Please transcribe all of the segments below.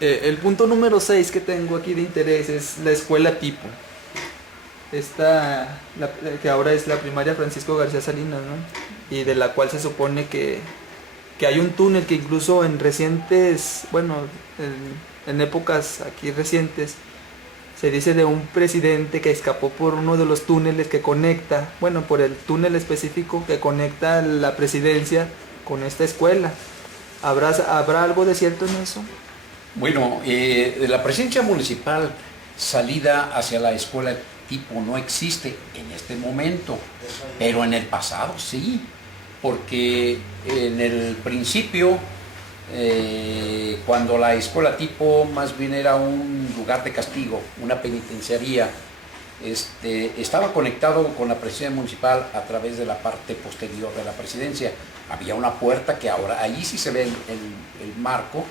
El punto número 6 que tengo aquí de interés es la escuela tipo. Que ahora es la primaria Francisco García Salinas, ¿no? Y de la cual se supone que hay un túnel que incluso en recientes, bueno, en épocas aquí recientes, se dice de un presidente que escapó por uno de los túneles que conecta, bueno, por el túnel específico que conecta la presidencia con esta escuela. ¿Habrá algo de cierto en eso? Bueno, de la presidencia municipal salida hacia la escuela tipo no existe en este momento, pero en el pasado sí, porque en el principio, cuando la escuela tipo más bien era un lugar de castigo, una penitenciaría, estaba conectado con la presidencia municipal a través de la parte posterior de la presidencia. Había una puerta que ahora, allí sí se ve el marco,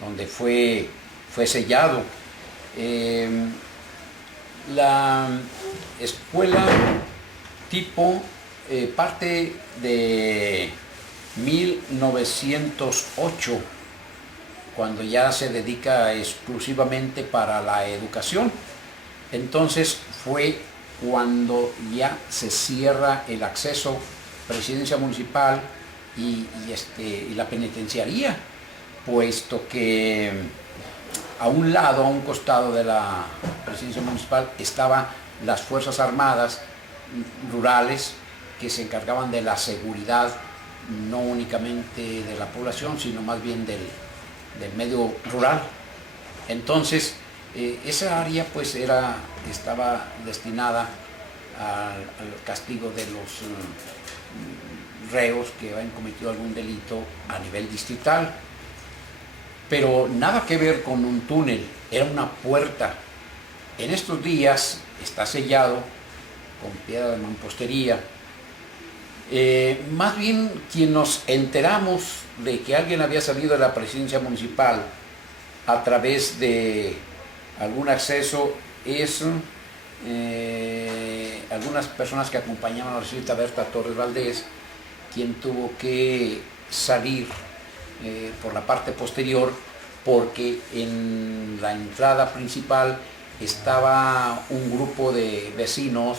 donde fue sellado. La escuela tipo parte de 1908, cuando ya se dedica exclusivamente para la educación. Entonces fue cuando ya se cierra el acceso presidencia municipal y la penitenciaría, puesto que a un lado, a un costado de la presidencia municipal, estaban las Fuerzas Armadas rurales que se encargaban de la seguridad, no únicamente de la población, sino más bien del medio rural. Entonces, esa área pues estaba destinada al castigo de los reos que habían cometido algún delito a nivel distrital. Pero nada que ver con un túnel, era una puerta. En estos días está sellado con piedra de mampostería. Más bien quien nos enteramos de que alguien había salido de la presidencia municipal a través de algún acceso es algunas personas que acompañaban a la señorita Berta Torres Valdés, quien tuvo que salir por la parte posterior, porque en la entrada principal estaba un grupo de vecinos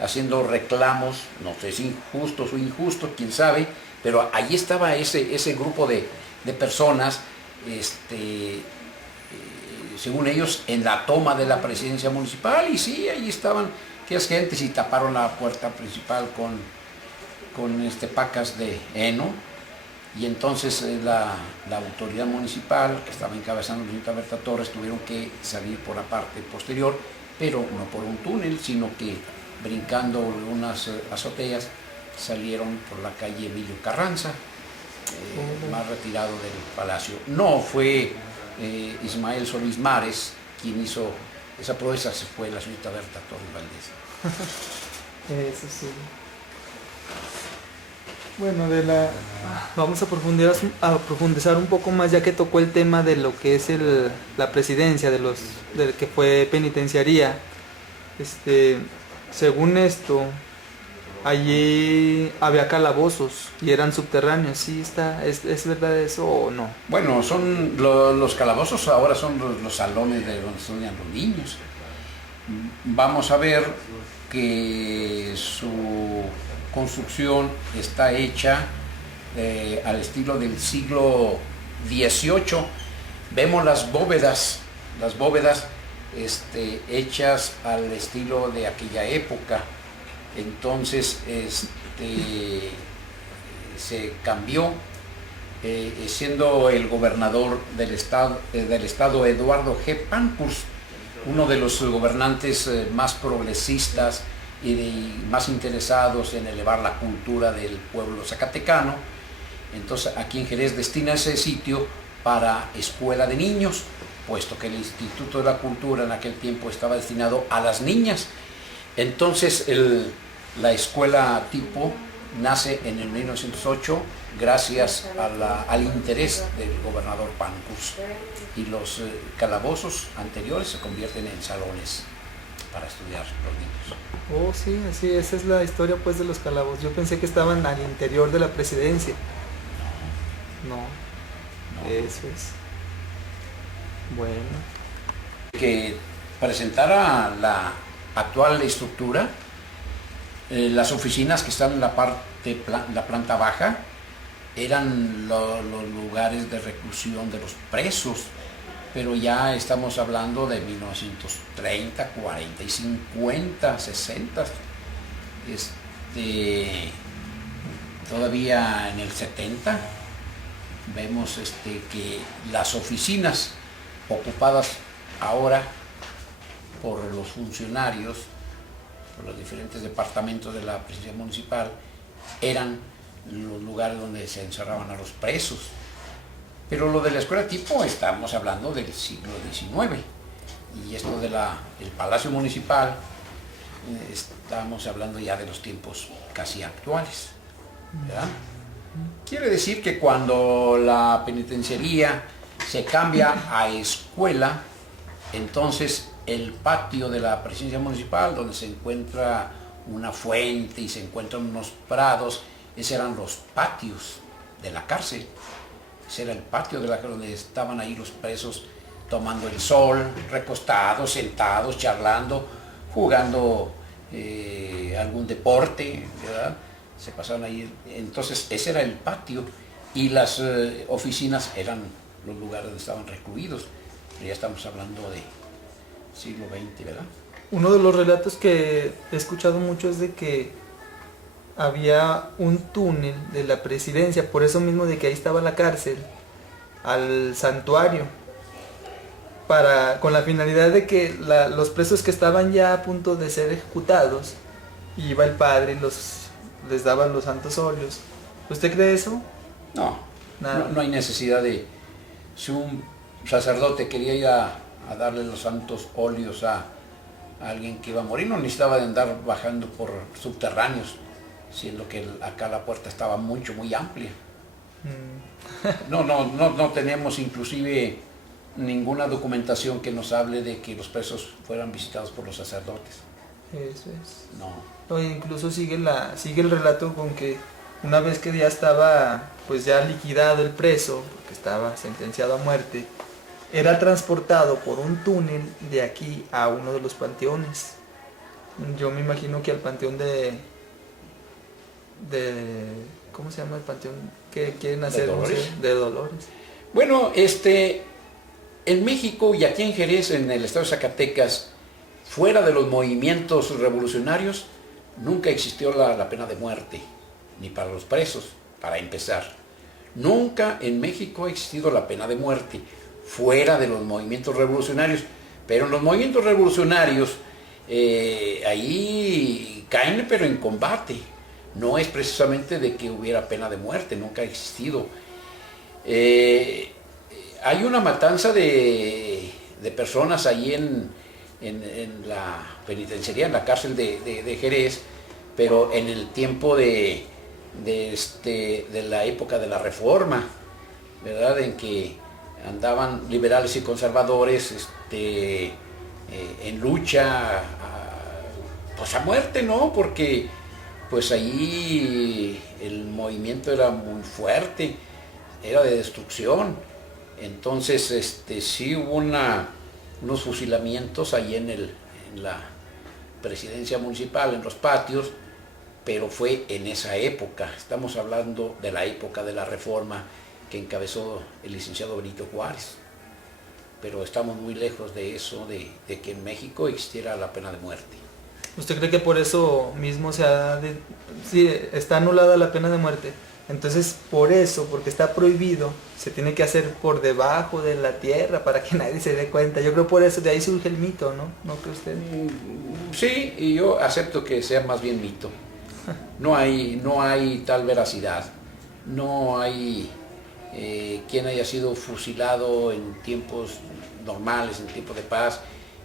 haciendo reclamos, no sé si injustos o injustos, quién sabe, pero ahí estaba ese grupo de personas, según ellos, en la toma de la presidencia municipal, y sí, ahí estaban aquellas gentes y taparon la puerta principal con pacas de heno. Y entonces la autoridad municipal, que estaba encabezando la señorita Berta Torres, tuvieron que salir por la parte posterior, pero no por un túnel, sino que brincando unas azoteas, salieron por la calle Emilio Carranza, más retirado del palacio. No fue Ismael Solís Mares quien hizo esa proeza, se fue la señorita Berta Torres Valdés. Eso sí. Bueno, vamos a profundizar un poco más, ya que tocó el tema de lo que es la presidencia, del que fue penitenciaría. Según esto, allí había calabozos y eran subterráneos. ¿Sí es verdad eso o no? Bueno, los calabozos ahora son los salones de donde estudian los niños. Vamos a ver que su construcción está hecha al estilo del siglo XVIII. Vemos las bóvedas hechas al estilo de aquella época. Entonces se cambió, siendo el gobernador del estado Eduardo G. Pankhurst, uno de los gobernantes más progresistas y más interesados en elevar la cultura del pueblo zacatecano. Entonces aquí en Jerez destina ese sitio para escuela de niños, puesto que el Instituto de la Cultura en aquel tiempo estaba destinado a las niñas. Entonces la escuela tipo nace en el 1908 gracias al interés del gobernador Pankhurst, y los calabozos anteriores se convierten en salones para estudiar los niños. Oh, sí, así, esa es la historia pues de los calabozos. Yo pensé que estaban al interior de la presidencia. No, eso es. Bueno, Que presentara la actual estructura, las oficinas que están en la planta baja, eran los lugares de reclusión de los presos, pero ya estamos hablando de 1930, 40 y 50, 60. Todavía en el 70 vemos que las oficinas ocupadas ahora por los funcionarios, por los diferentes departamentos de la presidencia municipal, eran los lugares donde se encerraban a los presos. Pero lo de la escuela tipo estamos hablando del siglo XIX, y esto del Palacio Municipal estamos hablando ya de los tiempos casi actuales, ¿verdad? Quiere decir que cuando la penitenciaría se cambia a escuela, entonces el patio de la presidencia municipal, donde se encuentra una fuente y se encuentran unos prados, esos eran los patios de la cárcel. Ese era el patio de la cárcel donde estaban ahí los presos tomando el sol, recostados, sentados, charlando, jugando algún deporte, ¿verdad? Se pasaban ahí. Entonces ese era el patio, y las oficinas eran los lugares donde estaban recluidos. Pero ya estamos hablando de siglo XX, ¿verdad? uno de los relatos que he escuchado mucho es de que había un túnel de la presidencia, por eso mismo de que ahí estaba la cárcel, al santuario, con la finalidad de que los presos que estaban ya a punto de ser ejecutados, iba el padre y les daba los santos óleos. ¿Usted cree eso? No, Nada. no hay necesidad de... Si un sacerdote quería ir a darle los santos óleos a alguien que iba a morir, no necesitaba de andar bajando por subterráneos, siendo que acá la puerta estaba muy amplia. No tenemos inclusive ninguna documentación que nos hable de que los presos fueran visitados por los sacerdotes. Eso es. No. Incluso sigue el relato con que una vez que ya estaba pues ya liquidado el preso, porque estaba sentenciado a muerte, era transportado por un túnel de aquí a uno de los panteones. Yo me imagino que al panteón de ¿cómo se llama el panteón que quieren hacer? De Dolores. Bueno, en México y aquí en Jerez, en el estado de Zacatecas, fuera de los movimientos revolucionarios, nunca existió la pena de muerte, ni para los presos, para empezar. Nunca en México ha existido la pena de muerte, fuera de los movimientos revolucionarios. Pero en los movimientos revolucionarios, ahí caen, pero en combate. No es precisamente de que hubiera pena de muerte, nunca ha existido. Hay una matanza de personas ahí en la penitenciaría, en la cárcel de Jerez, pero en el tiempo de la época de la Reforma, ¿verdad? En que andaban liberales y conservadores en lucha pues a muerte, ¿no? Porque pues ahí el movimiento era muy fuerte, era de destrucción. Entonces sí hubo unos fusilamientos ahí en la presidencia municipal, en los patios, pero fue en esa época. Estamos hablando de la época de la Reforma que encabezó el licenciado Benito Juárez. Pero estamos muy lejos de eso, de que en México existiera la pena de muerte. ¿Usted cree que por eso mismo sí, está anulada la pena de muerte? Entonces, por eso, porque está prohibido, se tiene que hacer por debajo de la tierra para que nadie se dé cuenta. Yo creo por eso, de ahí surge el mito, ¿no? ¿No cree usted? Sí, y yo acepto que sea más bien mito. No hay tal veracidad. No hay quien haya sido fusilado en tiempos normales, en tiempos de paz,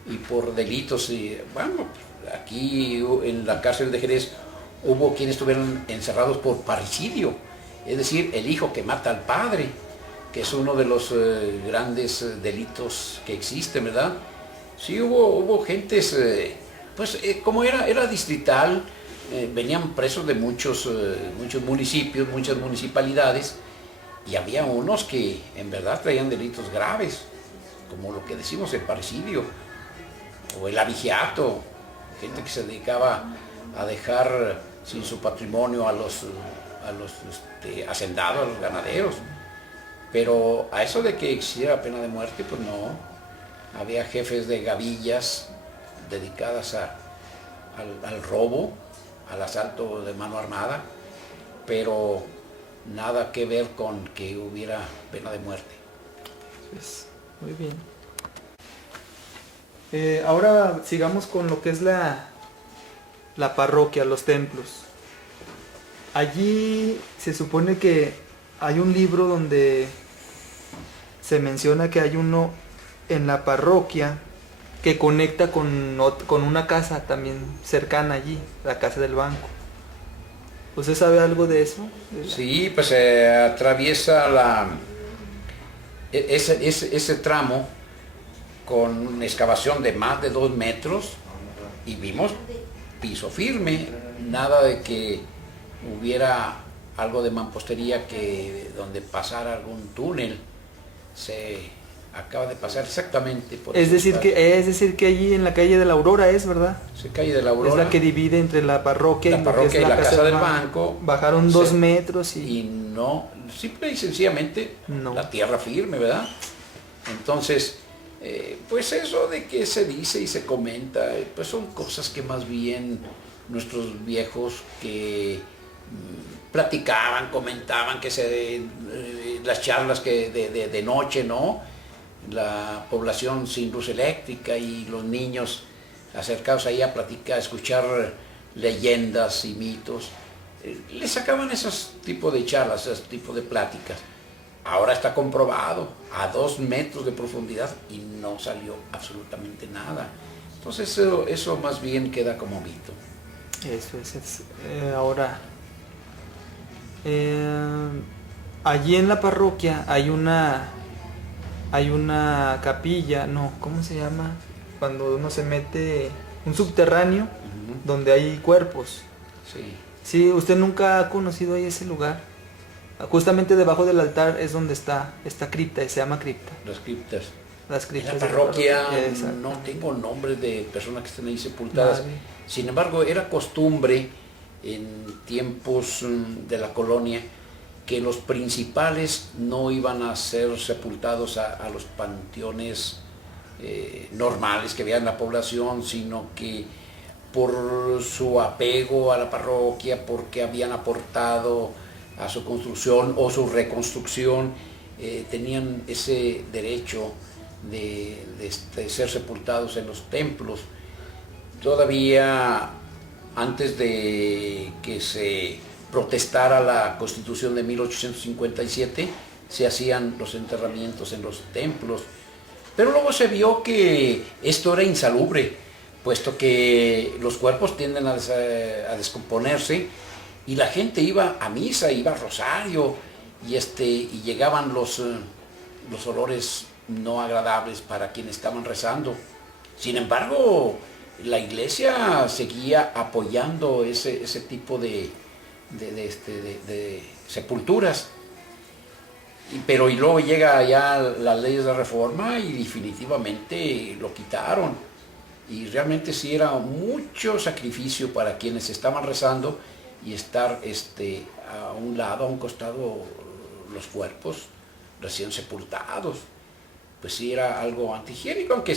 y por delitos. Bueno, aquí en la cárcel de Jerez hubo quienes estuvieron encerrados por parricidio, es decir, el hijo que mata al padre, que es uno de los grandes delitos que existen, ¿verdad? Sí, hubo gentes, como era distrital, venían presos de muchos municipios, muchas municipalidades, y había unos que en verdad traían delitos graves, como lo que decimos, el parricidio o el abigeato, gente que se dedicaba a dejar sin su patrimonio a los hacendados, a los ganaderos. Pero a eso de que existiera pena de muerte, pues no. Había jefes de gavillas dedicadas al robo, al asalto de mano armada, pero nada que ver con que hubiera pena de muerte. Pues, muy bien. Ahora sigamos con lo que es la parroquia, los templos. Allí se supone que hay un libro donde se menciona que hay uno en la parroquia que conecta con una casa también cercana allí, la casa del banco. ¿Usted sabe algo de eso? Sí, pues atraviesa ese tramo con una excavación de más de 2 metros y vimos piso firme, nada de que hubiera algo de mampostería donde pasara algún túnel. Se acaba de pasar exactamente por es decir que allí en la calle de la Aurora es, ¿verdad? Sí, calle de la Aurora. Es la que divide entre la parroquia y la casa del banco. Bajaron 2 metros y no, simple y sencillamente no. La tierra firme, ¿verdad? Entonces, pues eso de que se dice y se comenta, pues son cosas que más bien nuestros viejos que platicaban, comentaban, las charlas que de noche, ¿no? La población sin luz eléctrica y los niños acercados ahí a platicar, a escuchar leyendas y mitos, les sacaban esos tipos de charlas, esos tipos de pláticas. Ahora está comprobado a 2 metros de profundidad y no salió absolutamente nada. Entonces eso más bien queda como mito. Eso es. Ahora, allí en la parroquia hay una capilla, no, ¿cómo se llama? Cuando uno se mete, un subterráneo, donde hay cuerpos. Sí. Sí, ¿usted nunca ha conocido ahí ese lugar? Justamente debajo del altar es donde está esta cripta, se llama cripta. Las criptas. En la parroquia no tengo nombres de personas que estén ahí sepultadas. Vale. Sin embargo, era costumbre en tiempos de la colonia que los principales no iban a ser sepultados a los panteones normales que había en la población, sino que por su apego a la parroquia, porque habían aportado a su construcción o su reconstrucción, tenían ese derecho de ser sepultados en los templos. Todavía antes de que se protestara la Constitución de 1857, se hacían los enterramientos en los templos, pero luego se vio que esto era insalubre, puesto que los cuerpos tienden a descomponerse y la gente iba a misa, iba a rosario y llegaban los olores no agradables para quienes estaban rezando. Sin embargo, la iglesia seguía apoyando ese tipo de sepulturas, pero luego llega ya las leyes de reforma y definitivamente lo quitaron, y realmente sí era mucho sacrificio para quienes estaban rezando y estar a un lado, a un costado, los cuerpos recién sepultados. Pues sí era algo antihigiénico, aunque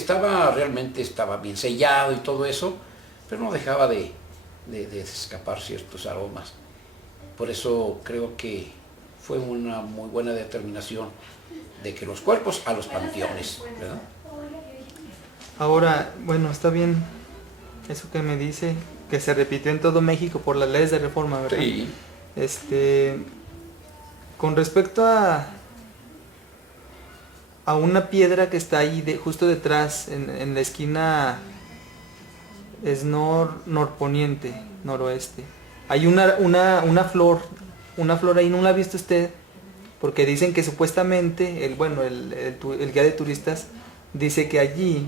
realmente estaba bien sellado y todo eso, pero no dejaba de escapar ciertos aromas. Por eso creo que fue una muy buena determinación de que los cuerpos a los panteones, ¿verdad? Ahora, bueno, está bien eso que me dice, que se repitió en todo México por las leyes de reforma, ¿verdad? Sí. Con respecto a una piedra que está ahí justo detrás, en la esquina es norponiente, noroeste. Hay una flor ahí, ¿no la ha visto usted? Porque dicen que supuestamente, el guía de turistas dice que allí,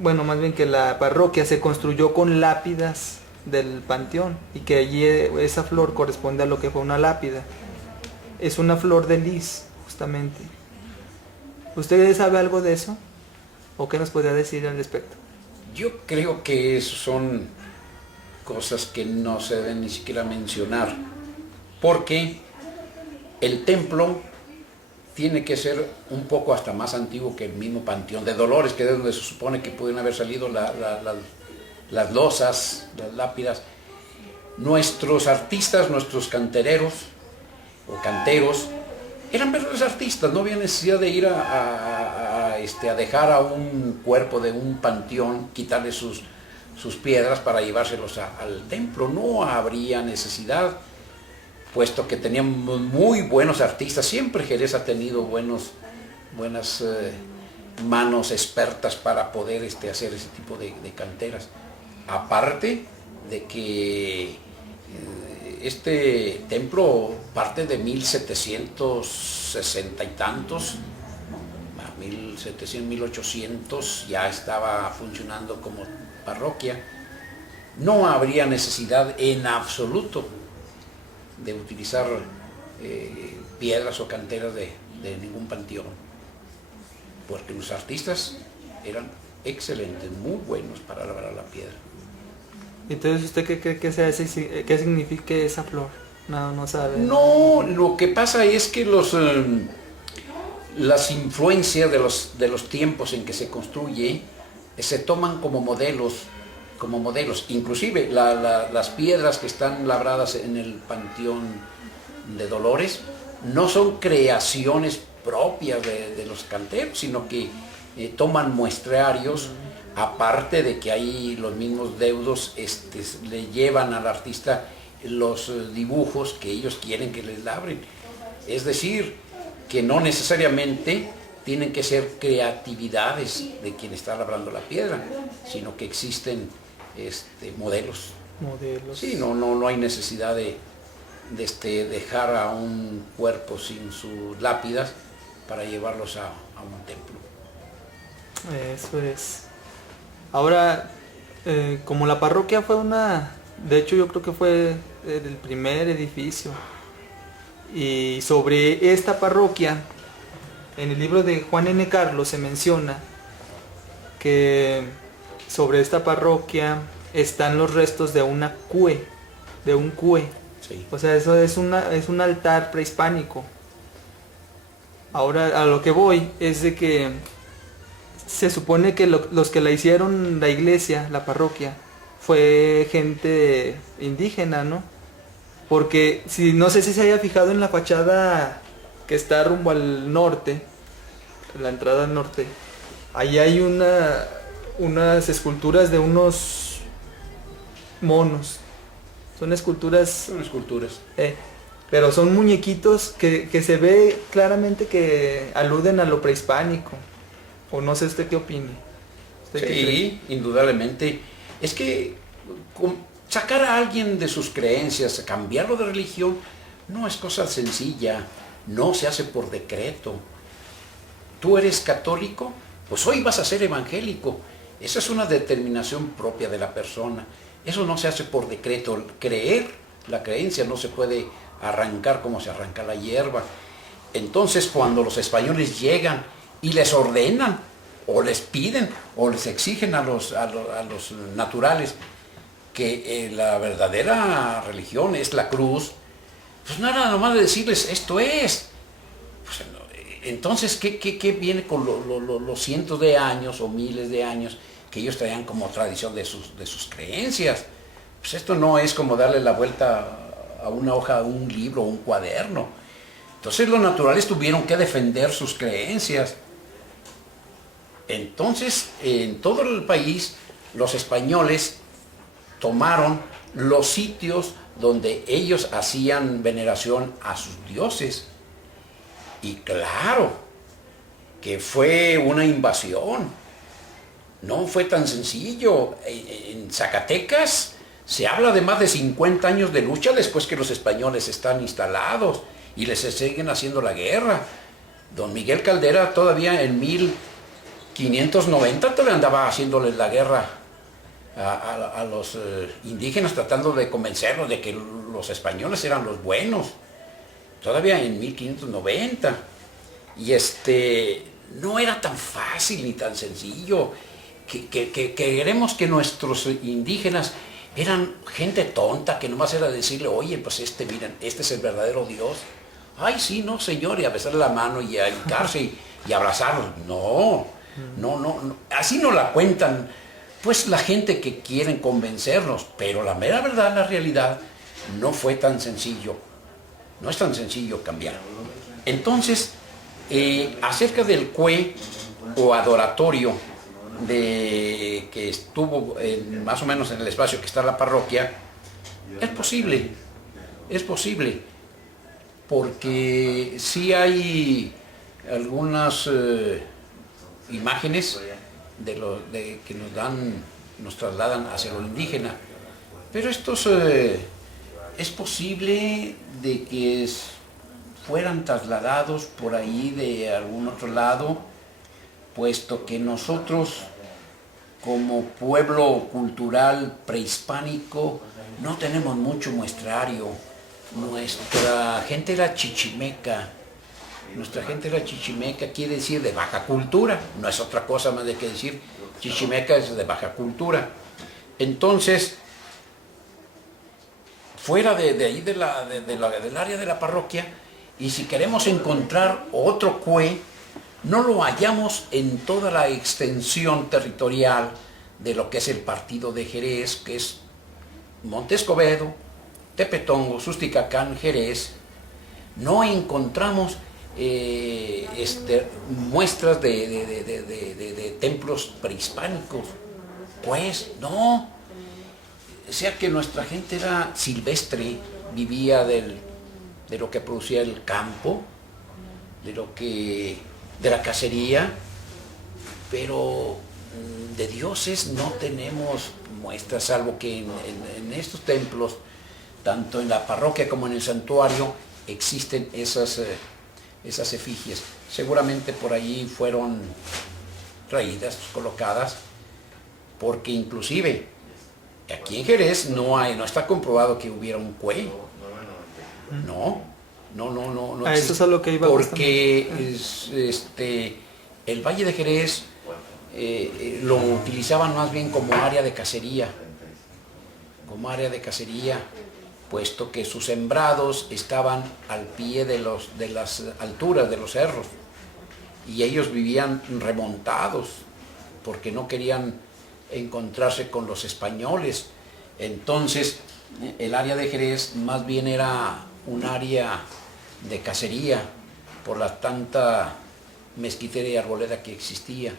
más bien que la parroquia se construyó con lápidas del panteón y que allí esa flor corresponde a lo que fue una lápida. Es una flor de lis, justamente. ¿Usted sabe algo de eso? ¿O qué nos podría decir al respecto? Yo creo que son cosas que no se deben ni siquiera mencionar, porque el templo tiene que ser un poco hasta más antiguo que el mismo Panteón de Dolores, que es donde se supone que pueden haber salido las losas, las lápidas. Nuestros artistas, nuestros cantereros o canteros, eran verdaderos artistas, no había necesidad de ir a dejar a un cuerpo de un panteón, quitarle sus piedras para llevárselos al templo. No habría necesidad, puesto que teníamos muy buenos artistas. Siempre Jerez ha tenido buenas manos expertas para poder hacer ese tipo de canteras. Aparte de que este templo parte de 1760 y tantos, 1700, 1800, ya estaba funcionando como parroquia. No habría necesidad en absoluto de utilizar piedras o canteras de ningún panteón, porque los artistas eran excelentes, muy buenos para labrar la piedra. Entonces, ¿usted qué cree que sea qué significa esa flor? No sabe. No, lo que pasa es que las influencias de los tiempos en que se construye se toman como modelos. Inclusive las piedras que están labradas en el Panteón de Dolores no son creaciones propias de los canteros, sino que toman muestrarios. Aparte de que ahí los mismos deudos le llevan al artista los dibujos que ellos quieren que les labren. Es decir, que no necesariamente tienen que ser creatividades de quien está labrando la piedra, sino que existen modelos. Sí, no hay necesidad de dejar a un cuerpo sin sus lápidas para llevarlos a un templo. Eso es. Ahora, como la parroquia fue de hecho yo creo que fue el primer edificio, y sobre esta parroquia, en el libro de Juan N. Carlos se menciona que sobre esta parroquia están los restos de un cue. Sí. O sea, eso es un altar prehispánico. Ahora, a lo que voy es de que se supone que los que la hicieron, la iglesia, la parroquia, fue gente indígena, ¿no? Porque no sé si se haya fijado en la fachada que está rumbo al norte, la entrada al norte, ahí hay unas esculturas de unos monos. Son esculturas. Pero son muñequitos que se ve claramente que aluden a lo prehispánico. O no sé usted qué opine. Sí, indudablemente. Es que sacar a alguien de sus creencias, cambiarlo de religión, no es cosa sencilla. No se hace por decreto. Tú eres católico, pues hoy vas a ser evangélico. Esa es una determinación propia de la persona. Eso no se hace por decreto. La creencia no se puede arrancar como se arranca la hierba. Entonces, cuando los españoles llegan y les ordenan, o les piden, o les exigen a los naturales que la verdadera religión es la cruz, pues no era nada más de decirles esto es. Pues, entonces, ¿qué viene con los cientos de años o miles de años que ellos traían como tradición de sus creencias? Pues esto no es como darle la vuelta a una hoja, a un libro, o un cuaderno. Entonces los naturales tuvieron que defender sus creencias. Entonces, en todo el país, los españoles tomaron los sitios donde ellos hacían veneración a sus dioses. Y claro, que fue una invasión. No fue tan sencillo. En Zacatecas se habla de más de 50 años de lucha después que los españoles están instalados y les siguen haciendo la guerra. Don Miguel Caldera todavía en 1590 todavía andaba haciéndoles la guerra a los indígenas, tratando de convencerlos de que los españoles eran los buenos. Todavía en 1590. Y no era tan fácil ni tan sencillo. Que queremos que nuestros indígenas eran gente tonta, que nomás era decirle, oye, pues miren, este es el verdadero Dios. Ay, sí, no, señor, y a besarle la mano y a hincarse y abrazarlos. No, así no la cuentan, pues la gente que quieren convencernos, pero la mera verdad, la realidad, no fue tan sencillo. No es tan sencillo cambiar. Entonces, acerca del cue o adoratorio que estuvo más o menos en el espacio que está la parroquia, es posible, porque sí hay algunas imágenes que nos trasladan hacia lo indígena, pero estos es posible de que fueran trasladados por ahí de algún otro lado, puesto que nosotros, como pueblo cultural prehispánico, no tenemos mucho muestrario. Nuestra gente era chichimeca. Quiere decir de baja cultura, no es otra cosa más de que decir chichimeca es de baja cultura. Entonces, fuera de ahí del área de la parroquia, y si queremos encontrar otro cue, no lo hallamos en toda la extensión territorial de lo que es el partido de Jerez, que es Monte Escobedo, Tepetongo, Susticacán, Jerez. No encontramos muestras de templos prehispánicos. Pues no. O sea que nuestra gente era silvestre, vivía de lo que producía el campo, de la cacería, pero de dioses no tenemos muestras, salvo que en estos templos, tanto en la parroquia como en el santuario, existen esas efigies. Seguramente por allí fueron traídas, colocadas, porque inclusive aquí en Jerez no está comprobado que hubiera un cue. No. A eso es a lo que iba. Porque el Valle de Jerez lo utilizaban más bien como área de cacería, puesto que sus sembrados estaban al pie de las alturas de los cerros y ellos vivían remontados porque no querían encontrarse con los españoles. Entonces el área de Jerez más bien era un área de cacería por la tanta mezquitera y arboleda que existía.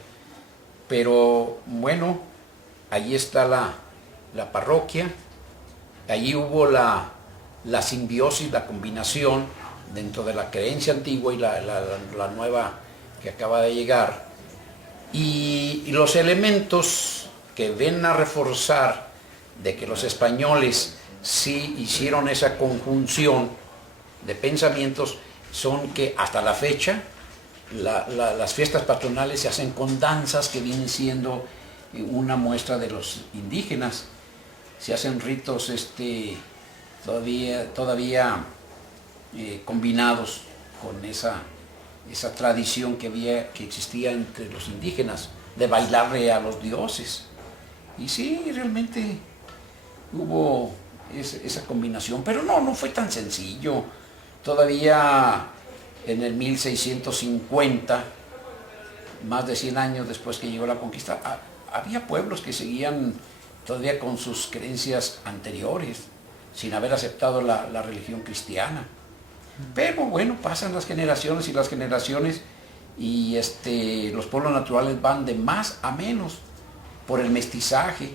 Pero bueno, allí está la parroquia, allí hubo la simbiosis, la combinación dentro de la creencia antigua y la nueva que acaba de llegar, y los elementos que ven a reforzar de que los españoles sí hicieron esa conjunción de pensamientos son que hasta la fecha las fiestas patronales se hacen con danzas que vienen siendo una muestra de los indígenas. Se hacen ritos todavía combinados con esa tradición que existía entre los indígenas de bailarle a los dioses. Y sí, realmente hubo esa combinación, pero no fue tan sencillo. Todavía en el 1650, más de 100 años después que llegó la conquista, había pueblos que seguían todavía con sus creencias anteriores, sin haber aceptado la religión cristiana. Pero bueno, pasan las generaciones y los pueblos naturales van de más a menos por el mestizaje,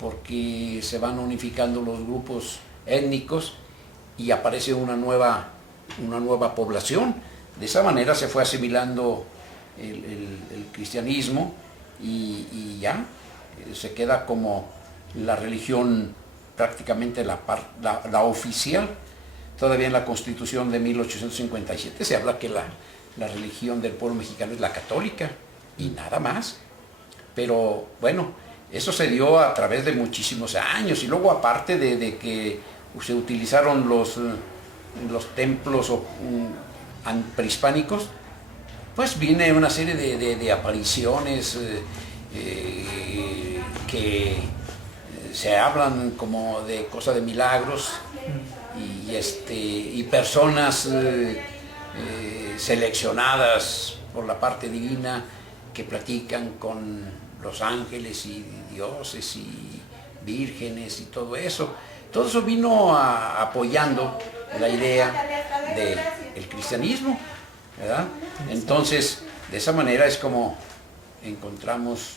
porque se van unificando los grupos étnicos y aparece una nueva población. De esa manera se fue asimilando el cristianismo y ya se queda como la religión prácticamente la oficial. Todavía en la Constitución de 1857 se habla que la religión del pueblo mexicano es la católica y nada más. Pero bueno, eso se dio a través de muchísimos años, y luego aparte de que se utilizaron los templos prehispánicos, Pues viene una serie de apariciones que se hablan como de cosas de milagros y personas seleccionadas por la parte divina que platican con los ángeles y dioses y vírgenes y todo eso. Todo eso vino apoyando la idea del cristianismo, ¿verdad? Entonces, de esa manera es como encontramos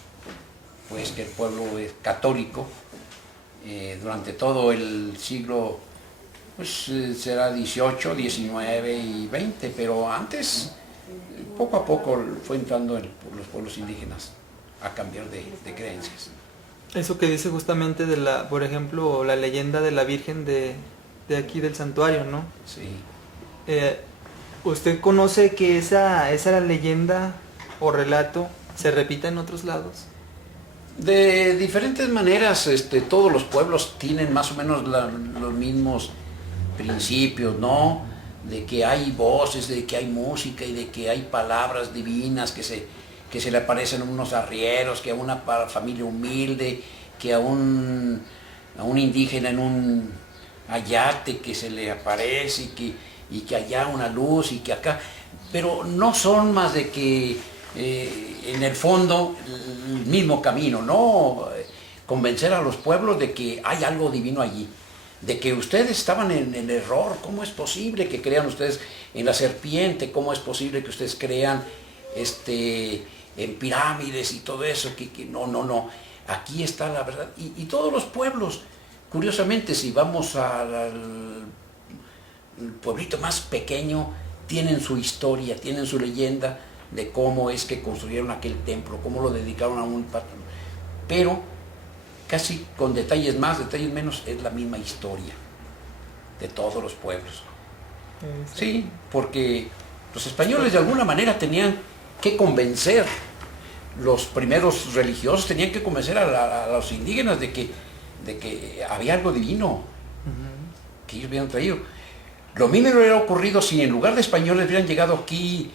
pues que el pueblo es católico durante todo el siglo, pues será 18, 19 y 20, pero antes poco a poco fue entrando los pueblos indígenas a cambiar de creencias. Eso que dice justamente de la, por ejemplo, la leyenda de la Virgen de aquí del santuario, ¿no? Sí. ¿Usted conoce que esa leyenda o relato se repita en otros lados? De diferentes maneras, todos los pueblos tienen más o menos los mismos principios, ¿no? De que hay voces, de que hay música y de que hay palabras divinas que se le aparecen a unos arrieros, que a una familia humilde, que a un indígena en un ayate que se le aparece y que allá una luz y que acá, pero no son más de que en el fondo el mismo camino, ¿no? Convencer a los pueblos de que hay algo divino allí, de que ustedes estaban en error. ¿Cómo es posible que crean ustedes en la serpiente? ¿Cómo es posible que ustedes crean en pirámides y todo eso? Que no, aquí está la verdad. Y todos los pueblos, curiosamente, si vamos al pueblito más pequeño, tienen su historia, tienen su leyenda de cómo es que construyeron aquel templo, cómo lo dedicaron a un patrón. Pero casi con detalles más, detalles menos, es la misma historia de todos los pueblos. Sí, porque los españoles de alguna manera tenían que convencer, los primeros religiosos tenían que convencer a los indígenas de que había algo divino que ellos habían traído. Lo mismo hubiera ocurrido si en lugar de españoles hubieran llegado aquí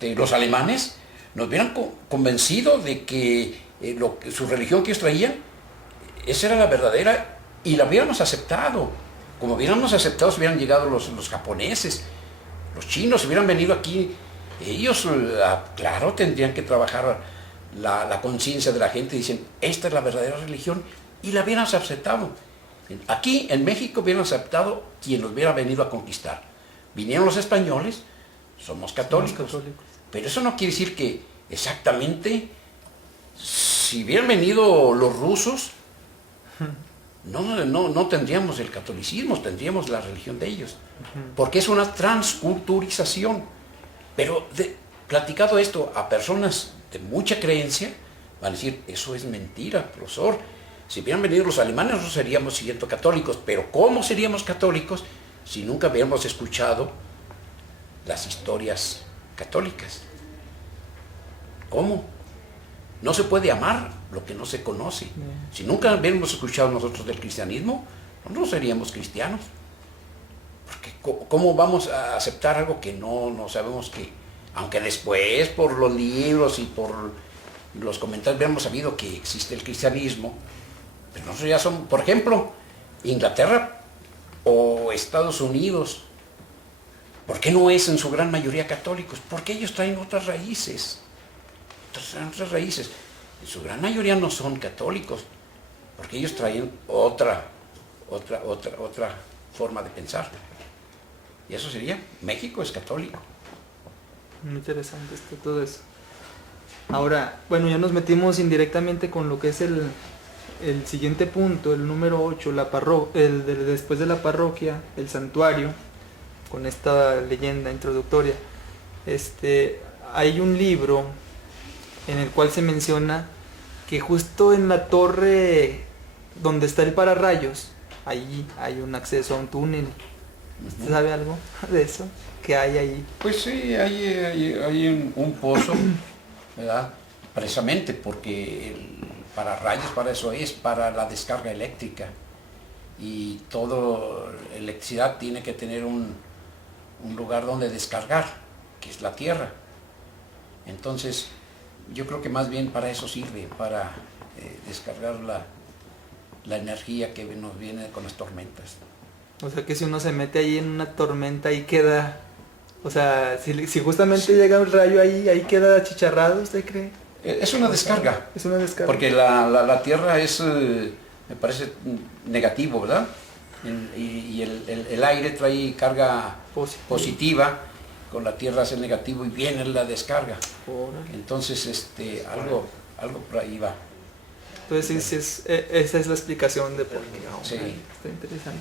los alemanes, nos hubieran convencido de que su religión que ellos traían, esa era la verdadera, y la hubiéramos aceptado. Como hubiéramos aceptado si hubieran llegado los japoneses, los chinos, hubieran venido aquí, ellos, claro, tendrían que trabajar la conciencia de la gente, dicen, esta es la verdadera religión, y la hubiéramos aceptado. Aquí en México hubieran aceptado quien los hubiera venido a conquistar. Vinieron los españoles, somos católicos. Pero eso no quiere decir que exactamente, si hubieran venido los rusos, no tendríamos el catolicismo, tendríamos la religión de ellos. Porque es una transculturización. Pero platicado esto a personas de mucha creencia, van a decir, eso es mentira, profesor. Si hubieran venido los alemanes, nosotros seríamos siendo católicos. Pero ¿cómo seríamos católicos si nunca hubiéramos escuchado las historias católicas? ¿Cómo? No se puede amar lo que no se conoce. Si nunca hubiéramos escuchado nosotros del cristianismo, no seríamos cristianos. Porque ¿cómo vamos a aceptar algo que no sabemos que, aunque después por los libros y por los comentarios hubiéramos sabido que existe el cristianismo, pero nosotros ya somos, por ejemplo, Inglaterra o Estados Unidos, ¿por qué no es en su gran mayoría católicos? Porque ellos traen otras raíces. Otras raíces. En su gran mayoría no son católicos, porque ellos traen otra forma de pensar. Y eso sería, México es católico. Muy interesante todo eso. Ahora, bueno, ya nos metimos indirectamente con lo que es el siguiente punto, el número 8, después de la parroquia, el santuario, con esta leyenda introductoria. Hay un libro en el cual se menciona que justo en la torre donde está el pararrayos, allí hay un acceso a un túnel. ¿Usted sabe algo de eso? ¿Qué hay ahí? Pues sí, hay un pozo, ¿verdad? Precisamente porque el pararrayos para eso es, para la descarga eléctrica. Y toda electricidad tiene que tener un lugar donde descargar, que es la tierra. Entonces, yo creo que más bien para eso sirve, para descargar la energía que nos viene con las tormentas. O sea que si uno se mete ahí en una tormenta y queda, o sea, si justamente llega un rayo ahí queda achicharrado, ¿usted cree? Es una descarga. Es una descarga. Porque la Tierra es, me parece, negativo, ¿verdad? Y el aire trae carga positiva, con la Tierra es el negativo y viene la descarga. Entonces, algo por ahí va. Entonces esa es la explicación de por qué. Sí. Está interesante.